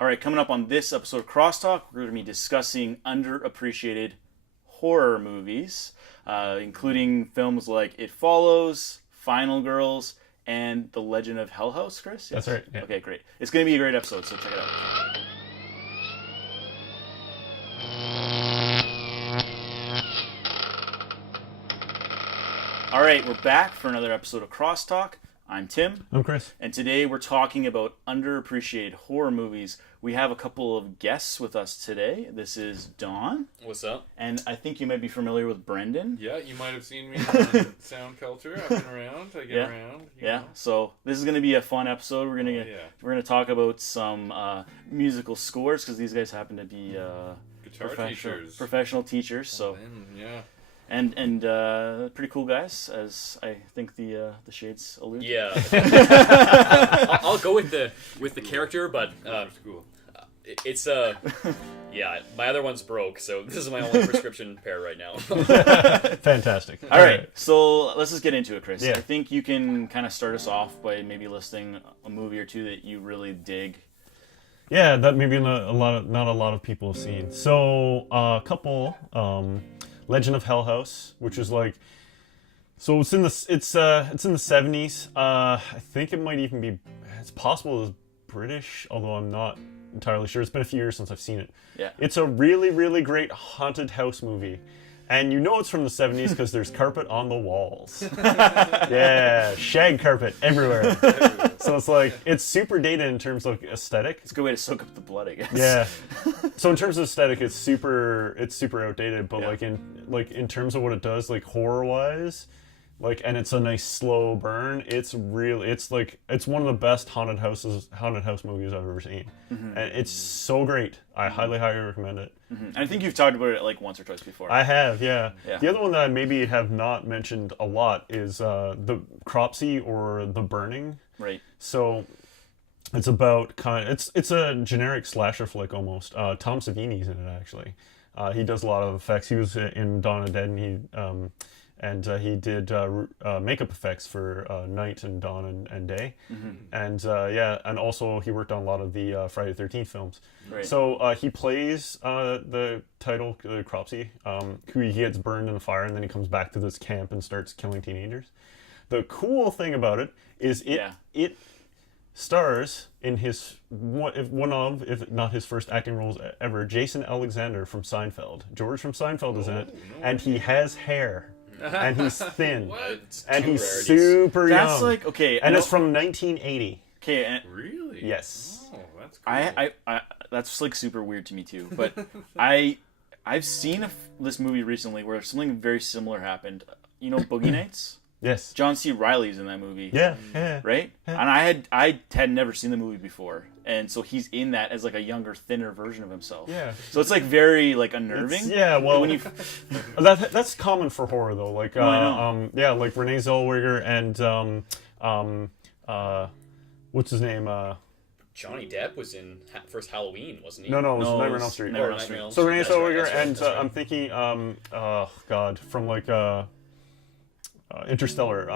All right, coming up on this episode of Crosstalk, we're going to be discussing underappreciated horror movies, including films like It Follows, Final Girls, and The Legend of Hell House, Chris? Yes? That's right. Yeah. Okay, great. It's going to be a great episode, so check it out. All right, we're back for another episode of Crosstalk. I'm Tim. I'm Chris. And today we're talking about underappreciated horror movies. We have a couple of guests with us today. This is Don. What's up? And I think you might be familiar with Brendon. Yeah, you might have seen me on Sound Culture. I've been around. I get around. You know. So this is going to be a fun episode. We're gonna talk about some musical scores because these guys happen to be professional teachers. So yeah. And pretty cool guys, as I think the shades allude. Yeah, I'll go with the character, but it's my other one's broke, so this is my only prescription pair right now. Fantastic. All right, so let's just get into it, Chris. Yeah. I think you can kind of start us off by maybe listing a movie or two that you really dig. Yeah, that maybe not a lot of people have seen. So a couple. Legend of Hell House, which is like, so it's in the 70s. I think it might even be, it's possible it's British, although I'm not entirely sure. It's been a few years since I've seen it. Yeah. It's a really, really great haunted house movie. And you know it's from the 70s because there's carpet on the walls. Yeah, shag carpet everywhere. So it's like, it's super dated in terms of aesthetic. It's a good way to soak up the blood, I guess. Yeah. So in terms of aesthetic, it's super outdated, but in terms of what it does, like horror-wise, and it's a nice slow burn. It's one of the best haunted house movies I've ever seen. Mm-hmm. And it's so great. I highly recommend it. Mm-hmm. And I think you've talked about it like once or twice before. I have, yeah. The other one that I maybe have not mentioned a lot is the Cropsy or The Burning. Right. So it's about it's a generic slasher flick almost. Tom Savini's in it actually. He does a lot of effects. He was in Dawn of the Dead, and he did makeup effects for Night and Dawn and Day. Mm-hmm. And also he worked on a lot of the Friday the 13th films. Right. So he plays the title Cropsy, who he gets burned in a fire, and then he comes back to this camp and starts killing teenagers. The cool thing about it is it stars in one of, if not his first acting roles ever, Jason Alexander from Seinfeld. George from Seinfeld is in it, and he has hair. And he's thin. And he's super young. That's like, okay. And it's from 1980. Okay. Really? Yes. Oh, that's cool. I that's like super weird to me too. But I've seen this movie recently where something very similar happened. You know, Boogie Nights? Yes. John C. Reilly's in that movie. Yeah. Right? Yeah. And I had never seen the movie before. And so he's in that as like a younger, thinner version of himself. Yeah. So it's like very like unnerving. Well, when you that's common for horror though. Like I know. Like Renee Zellweger and what's his name? Johnny Depp was in first Halloween, wasn't he? No, it was Nightmare on Elm Street. Nightmare on Elm Street. So Renee Zellweger that's right. I'm thinking from like Interstellar.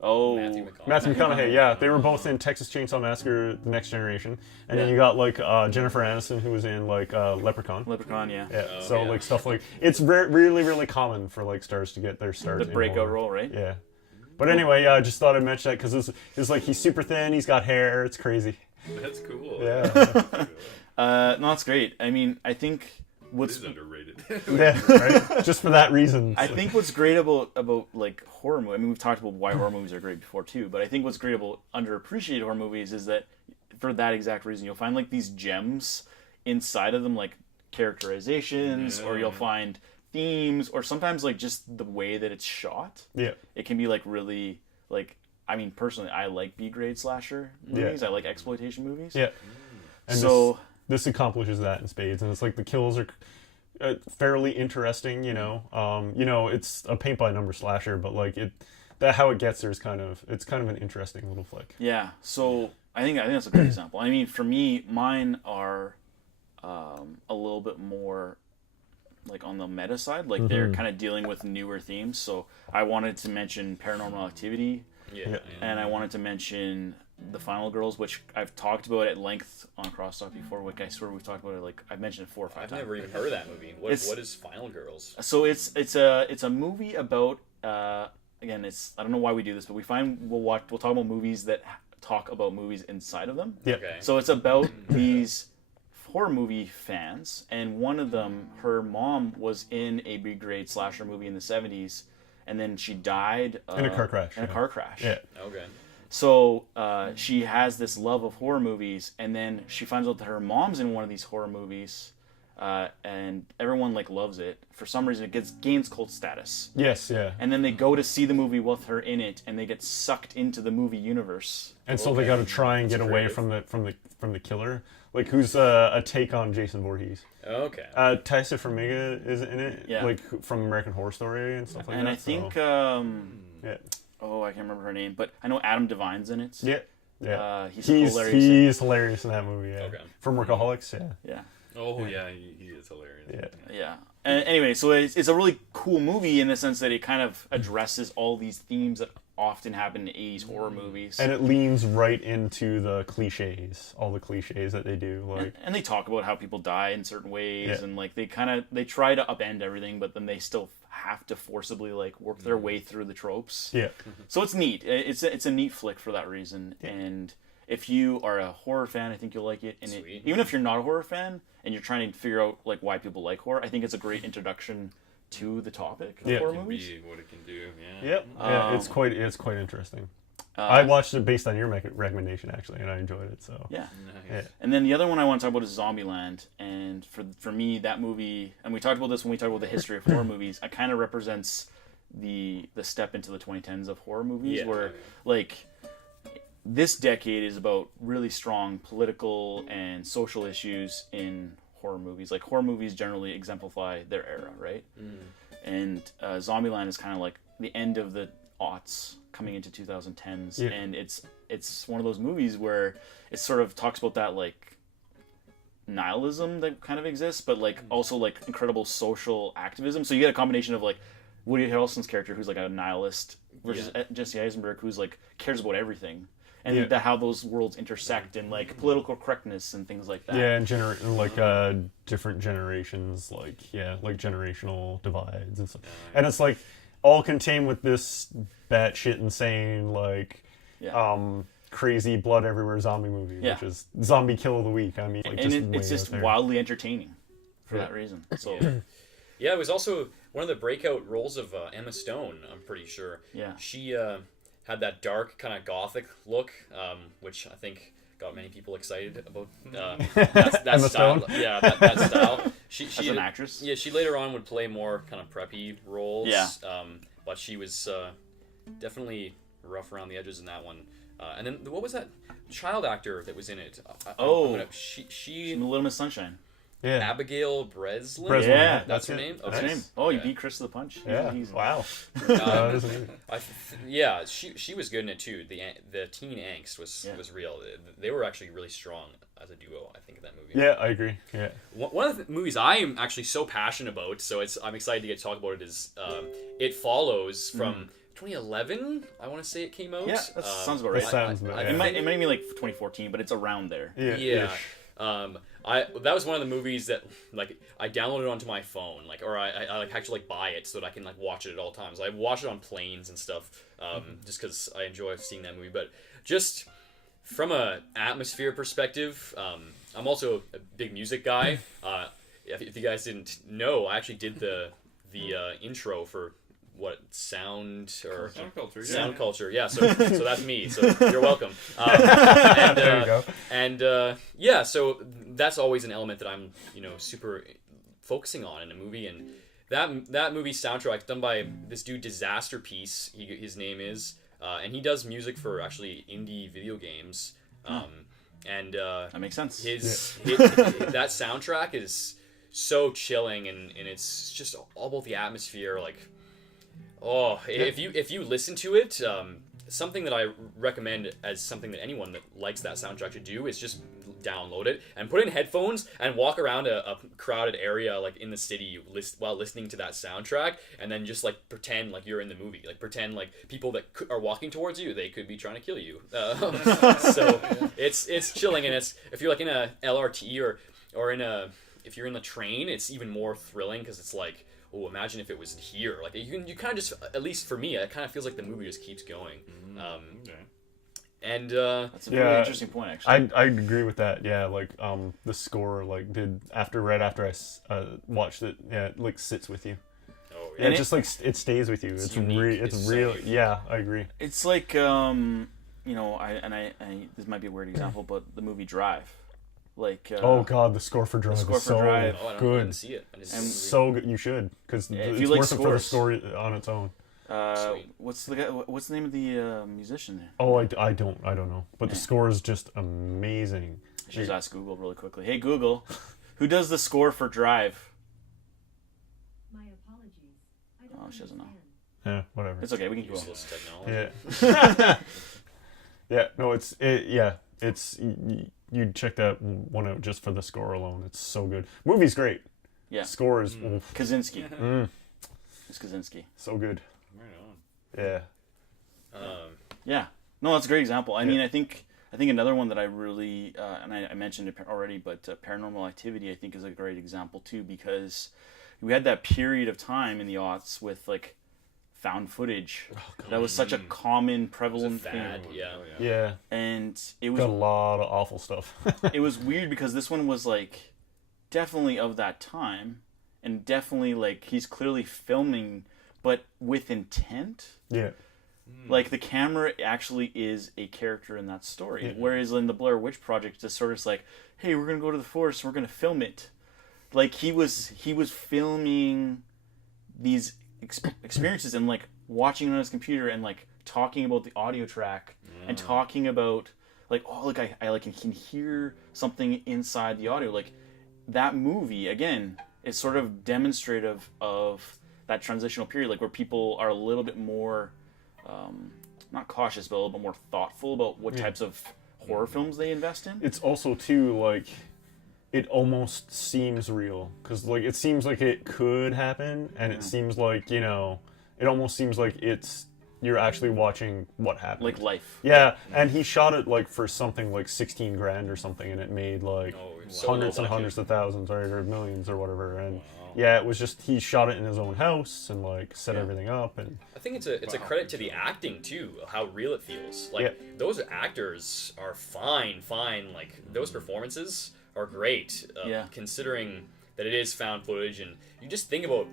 Matthew McConaughey, yeah. They were both in Texas Chainsaw Massacre: The Next Generation. And then you got like Jennifer Aniston, who was in like Leprechaun. yeah. Yeah. Like stuff like, it's really, really common for like stars to get their start. The breakout role, right? Yeah. But anyway, I just thought I'd mention that because it's like he's super thin, he's got hair, it's crazy. That's cool. Yeah. No, it's great. I mean, I think what's underrated. Yeah, right. Just for that reason. I think what's great about like horror movies. I mean, we've talked about why horror movies are great before too, but I think what's great about underappreciated horror movies is that for that exact reason, you'll find like these gems inside of them, like characterizations, or you'll find themes, or sometimes like just the way that it's shot. Yeah. It can be like really like. I mean, personally, I like B-grade slasher movies. I like exploitation movies. Yeah. And so this accomplishes that in spades, and it's like the kills are fairly interesting. It's a paint-by-number slasher, but like how it gets there is kind of an interesting little flick. Yeah. So I think that's a great example. I mean, for me, mine are a little bit more like on the meta side. Like they're kind of dealing with newer themes. So I wanted to mention Paranormal Activity. Yeah. And I wanted to mention The Final Girls, which I've talked about at length on Crosstalk before. Like I swear we've talked about it. Like I've mentioned it 4 or 5 I've times. never even heard of that movie. What is Final Girls? So it's a movie about again, it's I don't know why we do this, but we'll talk about movies that talk about movies inside of them. Yeah. Okay. So it's about these horror movie fans, and one of them, her mom was in a B grade slasher movie in the 70s, and then she died In a car crash. In a car crash. Yeah. Okay. So she has this love of horror movies, and then she finds out that her mom's in one of these horror movies, and everyone like loves it. For some reason, it gains cult status. Yes, yeah. And then they go to see the movie with her in it, and they get sucked into the movie universe. And so they got to try and get away from the killer, like who's a take on Jason Voorhees. Okay. Taissa Farmiga is in it, Yeah. like from American Horror Story and stuff like And that. I think, yeah, I can't remember her name, but I know Adam Devine's in it. yeah. He's hilarious. He's hilarious in that movie. Yeah. Okay. From Workaholics. Yeah. Yeah, he is hilarious. Yeah. And anyway, so it's a really cool movie in the sense that it kind of addresses all these themes that often happen in 80s horror movies. And it leans right into the cliches, all the cliches that they do. Like, and they talk about how people die in certain ways, Yeah. and like they try to upend everything, but then they still have to forcibly like work their way through the tropes. yeah, So it's neat. It's a neat flick for that reason. And if you are a horror fan, I think you'll like it. And even if you're not a horror fan and you're trying to figure out like why people like horror, I think it's a great introduction to the topic of horror It can movies. be what it can do. Yeah. yep. Yeah, it's quite interesting. I watched it based on your recommendation actually, and I enjoyed it. So Yeah. Nice. And then the other one I want to talk about is Zombieland. And for me, that movie, and we talked about this when we talked about the history of horror movies, it kind of represents the step into the 2010s of horror movies, where like this decade is about really strong political and social issues in horror movies. Like horror movies generally exemplify their era, right? And Zombieland is kind of like the end of the aughts coming into 2010s, and it's one of those movies where it sort of talks about that like nihilism that kind of exists, but like also like incredible social activism. So you get a combination of like Woody Harrelson's character, who's like a nihilist, versus Jesse Eisenberg, who's like cares about everything, and how those worlds intersect in like political correctness and things like that. yeah, and different generations, like generational divides and stuff. And it's like all contained with this batshit insane crazy blood everywhere zombie movie, which is zombie kill of the week. I mean, like, and it's just wildly entertaining for that reason. So yeah, it was also one of the breakout roles of Emma Stone, I'm pretty sure. Yeah. She had that dark kind of gothic look, which I think got many people excited about that Emma style. Stone? Yeah, that style. She as an actress. Yeah, she later on would play more kind of preppy roles. Yeah. But she was definitely rough around the edges in that one. And then what was that child actor that was in it? She in Little Miss Sunshine. Yeah. Abigail Breslin. Breslin, Yeah, that's her name. That's her name. Oh, you beat Chris to the punch. Yeah. Easy. Wow. She was good in it too. The teen angst was real. They were actually really strong as a duo, I think, in that movie. Yeah, I agree. Yeah. One of the movies I am actually so passionate about, so I'm excited to get to talk about it, is It Follows from 2011. I want to say it came out. Yeah, that sounds about right. That sounds about right. It might be like 2014, but it's around there. Yeah. That was one of the movies that like I downloaded onto my phone, like, or I like actually like buy it so that I can like watch it at all times. I watch it on planes and stuff, just because I enjoy seeing that movie. But just from a atmosphere perspective, I'm also a big music guy. If you guys didn't know, I actually did the intro for sound culture. Sound culture, yeah. So that's me. So you're welcome. There you go. And so that's always an element that I'm super focusing on in a movie. And that movie soundtrack done by this dude Disaster Piece. His name is, and he does music for actually indie video games. And that makes sense. That soundtrack is so chilling, and it's just all about the atmosphere, like. Oh, if you listen to it, something that I recommend as something that anyone that likes that soundtrack should do is just download it and put in headphones and walk around a crowded area like in the city while listening to that soundtrack, and then just like pretend like you're in the movie, like pretend like people that are walking towards you, they could be trying to kill you. So it's chilling, and it's if you're like in a LRT or if you're in the train, it's even more thrilling because it's like, oh, imagine if it was here. Like you kind of just, at least for me, it kind of feels like the movie just keeps going. Okay. And that's a very interesting point, actually. I agree with that. Yeah, like the score like did right after I watched it. Yeah, it like sits with you. oh Yeah, yeah, it just like it stays with you. It's unique. it's It's so real. unique. Yeah, I agree. It's like you know, I this might be a weird example, but the movie Drive, like Oh god, the score for Drive score is for so Drive. oh, I good. didn't see it. I didn't see the movie. So good. You should, because Yeah, if it's you like worth it for the scores. story on its own. Sweet. what's the name of the musician there? Oh, I don't know, but the Yeah. score is just amazing. I should just ask Google really quickly. Hey Google, who does the score for Drive? My apologies. I don't Oh, she doesn't know. understand. Yeah, whatever. It's okay, we can Google. Useless technology. Yeah. Yeah, no, it's you'd check that one out just for the score alone. It's so good. Movie's great. Yeah, Score is oof, Kaczynski. It's Kaczynski. so good. Right on. Yeah. Yeah, no, that's a great example. I mean, I think another one that I really and I mentioned it already, but Paranormal Activity I think is a great example too, because we had that period of time in the aughts with like found footage that was such a common, prevalent Fad, thing, yeah. Yeah. and it Got a was lot of awful stuff. it was weird because this one was like definitely of that time, and definitely like he's clearly filming, but with intent. Yeah. Like the camera actually is a character in that story, whereas in the Blair Witch Project, it's sort of like, hey, we're gonna go to the forest, we're gonna film it. Like he was filming these experiences and like watching it on his computer and like talking about the audio track and talking about like, oh look, I like can hear something inside the audio. Like that movie again is sort of demonstrative of that transitional period, like where people are a little bit more not cautious, but a little bit more thoughtful about what types of horror films they invest in. It's also too like it almost seems real, because like it seems like it could happen, and it seems like, you know, it almost seems like you're actually watching what happened. Like life. Yeah, and he shot it like for something like 16 grand or something, and it made like So hundreds low and budget. hundreds of thousands, right, or millions or whatever. And yeah, it was just he shot it in his own house and like set everything up. And I think it's a credit to the acting too, how real it feels. Like those actors are fine. Like those performances are great. Considering that it is found footage, and you just think about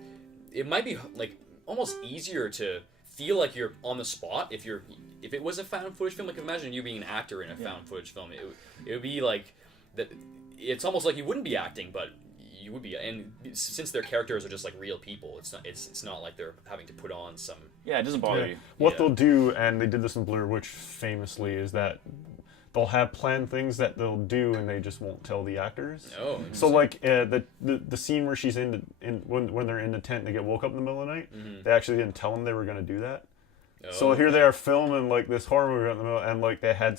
it might be like almost easier to feel like you're on the spot if it was a found footage film. Like imagine you being an actor in a found footage film. It would be like that. It's almost like you wouldn't be acting, but you would be. And since their characters are just like real people, it's not like they're having to put on some. Yeah, it doesn't bother you. what they'll do, and they did this in Blair Witch famously, is that they'll have planned things that they'll do, and they just won't tell the actors. Oh, So like the scene where she's when they're in the tent, they get woke up in the middle of the night. They actually didn't tell them they were going to do that. So here they are filming like this horror movie in the middle, and like they had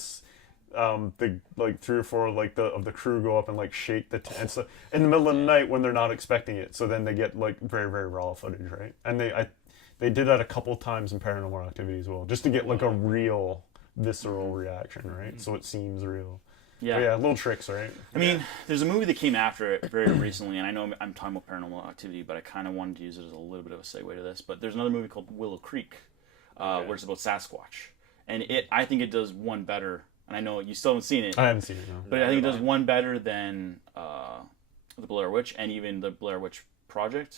the like 3 or 4 like of the crew go up and like shake the tent so, in the middle of the night when they're not expecting it. So then they get like very, very raw footage, right? And they did that a couple times in Paranormal Activity as well, just to get like a real visceral reaction, right? So it seems real. Yeah. But yeah, little tricks, right? I mean, there's a movie that came after it very recently, and I know I'm talking about Paranormal Activity, but I kind of wanted to use it as a little bit of a segue to this. But there's another movie called Willow Creek, where it's about Sasquatch, and I think it does one better. And I know you still haven't seen it, I haven't seen it, no. but I think it does one better than the Blair Witch and even the Blair Witch Project.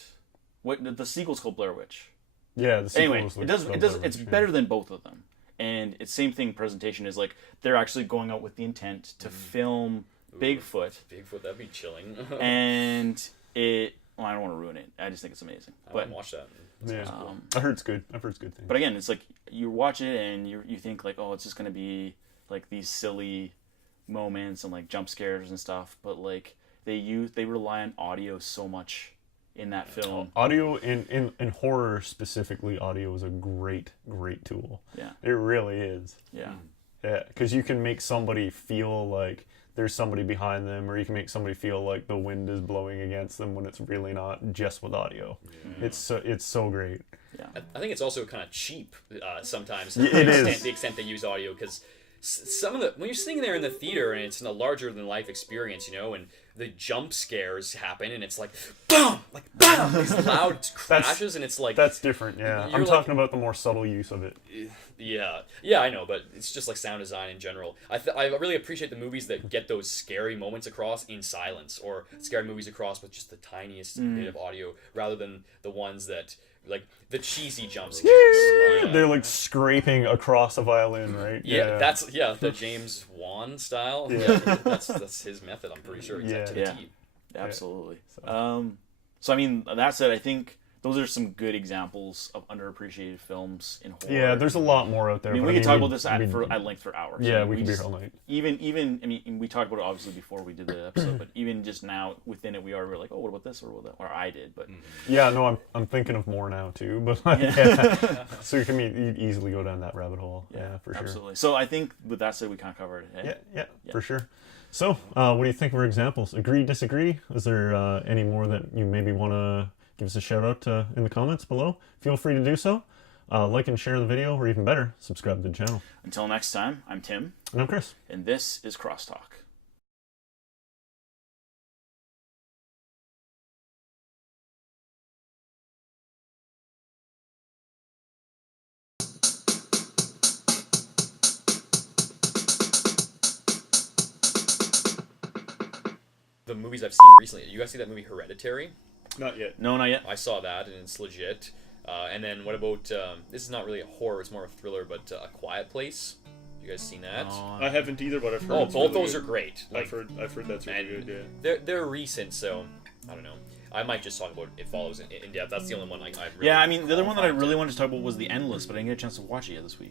What the sequel's called Blair Witch. Yeah, the sequel Anyway, was it does. like It's better than both of them, and it's same thing. Presentation is like they're actually going out with the intent to film Bigfoot, that'd be chilling. and it. Well, I don't want to ruin it. I just think it's amazing. I But want to watch that. Yeah, I heard it's good. I've heard it's good things. but again, it's like you watch it and you think like, oh, it's just gonna be like these silly moments and like jump scares and stuff. But like they rely on audio so much in that film. Audio in horror specifically, audio is a great tool. Yeah. It really is. Yeah. Yeah, because you can make somebody feel like there's somebody behind them, or you can make somebody feel like the wind is blowing against them when it's really not, just with audio. Yeah. It's so great. Yeah. I think it's also kind of cheap sometimes. It The extent they use audio, because some of when you're sitting there in the theater and it's in a larger than life experience, and the jump scares happen and it's like boom, these loud crashes, and it's like that's different. Yeah, I'm talking about the more subtle use of it. Yeah, I know, but it's just like sound design in general. I really appreciate the movies that get those scary moments across in silence, or scary movies across with just the tiniest bit of audio, rather than the ones that like the cheesy jump scares. They're like scraping across a violin, right? Yeah, that's the James Wan style. Yeah, that's his method. I'm pretty sure. Exact to the T. Absolutely. So I mean, that said, I think those are some good examples of underappreciated films in horror. Yeah, there's a lot more out there. I mean, we could talk about this at length for hours. Yeah, I mean, we can be here all night. Even I mean, we talked about it obviously before we did the episode, but even just now within it, we're like, oh, what about this or what that? Or I did, but yeah, no, I'm thinking of more now too. But so you can easily go down that rabbit hole. Yeah, for sure. Absolutely. So I think with that said, we kind of covered it. Hey? Yeah, for sure. So, what do you think of our examples? Agree, disagree? Is there any more that you maybe want to give us a shout out in the comments below? Feel free to do so. Like and share the video, or even better, subscribe to the channel. Until next time, I'm Tim. And I'm Chris. And this is Crosstalk. The movies I've seen recently. You guys see that movie Hereditary? Not yet. No, not yet. I saw that, and it's legit. And then what about this is not really a horror; it's more of a thriller. But A Quiet Place. You guys seen that? I haven't either, but I've heard. Oh, it's both really those good. are great. I've heard that's really good. Yeah. They're recent, so I don't know. I might just talk about It Follows in depth. That's the only one I've really. Yeah, I mean, the other one that I really wanted to talk about was The Endless, but I didn't get a chance to watch it yet this week.